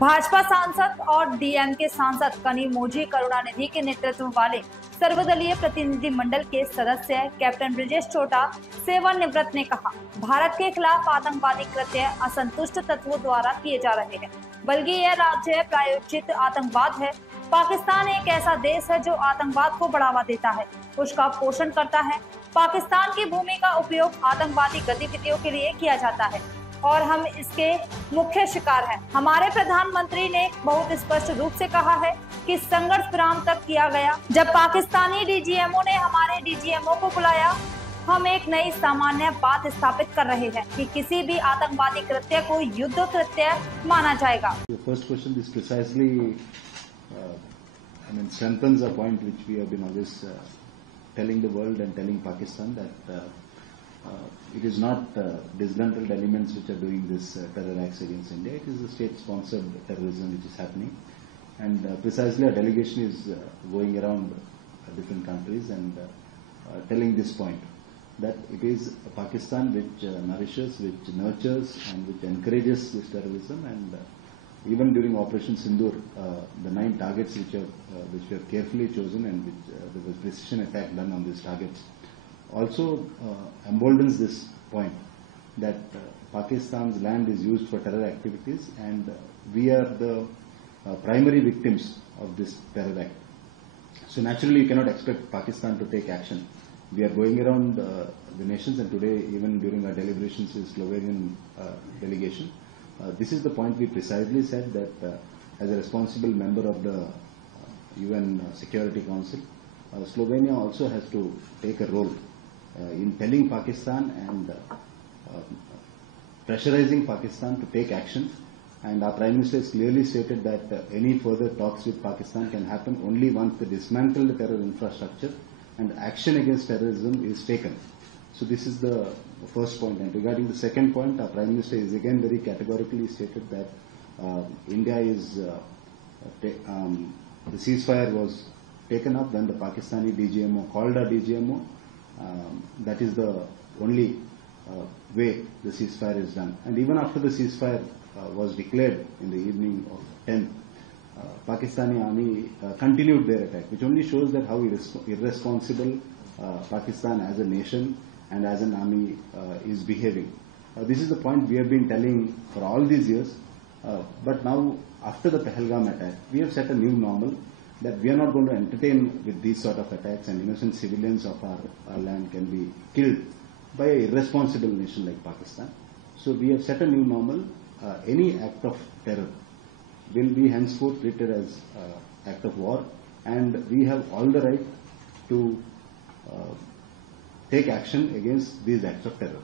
भाजपा सांसद और डीएमके सांसद कनिमोझी करुणानिधि के नेतृत्व वाले सर्वदलीय प्रतिनिधि मंडल के सदस्य कैप्टन ब्रजेश चोटा सेवानिवृत्त ने कहा, भारत के खिलाफ आतंकवादी कृत्य असंतुष्ट तत्वों द्वारा किए जा रहे हैं, बल्कि यह राज्य प्रायोजित आतंकवाद है। पाकिस्तान एक ऐसा देश है जो आतंकवाद को बढ़ावा देता है, उसका पोषण करता है। पाकिस्तान की भूमि का उपयोग आतंकवादी गतिविधियों के लिए किया जाता है और हम इसके मुख्य शिकार हैं। हमारे प्रधानमंत्री ने बहुत स्पष्ट रूप से कहा है कि संघर्ष विराम तक किया गया। जब पाकिस्तानी डीजीएमओ ने हमारे डीजीएमओ को बुलाया, हम एक नई सामान्य बात स्थापित कर रहे हैं कि किसी भी आतंकवादी कृत्य को युद्ध कृत्य माना जाएगा। First question is precisely, strengthens a point which we have been always telling the world and telling Pakistan that it is not disgruntled elements which are doing this terror acts against India. It is the state-sponsored terrorism which is happening, and precisely our delegation is going around different countries and telling this point, that it is Pakistan which nourishes, which nurtures, and which encourages this terrorism. And even during Operation Sindoor, the 9 targets which were carefully chosen and which there was precision attack done on these targets, also emboldens this point that Pakistan's land is used for terror activities, and we are the primary victims of this terror act. So naturally you cannot expect Pakistan to take action. We are going around the nations, and today even during our deliberations with Slovenian delegation, this is the point we precisely said, that as a responsible member of the UN Security Council, Slovenia also has to take a role in telling Pakistan and pressurizing Pakistan to take action. And our Prime Minister has clearly stated that any further talks with Pakistan can happen only once they dismantle the terror infrastructure and action against terrorism is taken. So this is the first point. And regarding the second point, our Prime Minister is again very categorically stated that India is, the ceasefire was taken up when the Pakistani DGMO called our DGMO. That is the only way the ceasefire is done. And even after the ceasefire was declared in the evening of 10th, Pakistani army continued their attack, which only shows that how irresponsible Pakistan as a nation and as an army is behaving. This is the point we have been telling for all these years, but now after the Pahalgam attack, we have set a new normal, that we are not going to entertain with these sort of attacks, and innocent civilians of our land can be killed by an irresponsible nation like Pakistan. So we have set a new normal. Any act of terror will be henceforth treated as act of war, and we have all the right to take action against these acts of terror.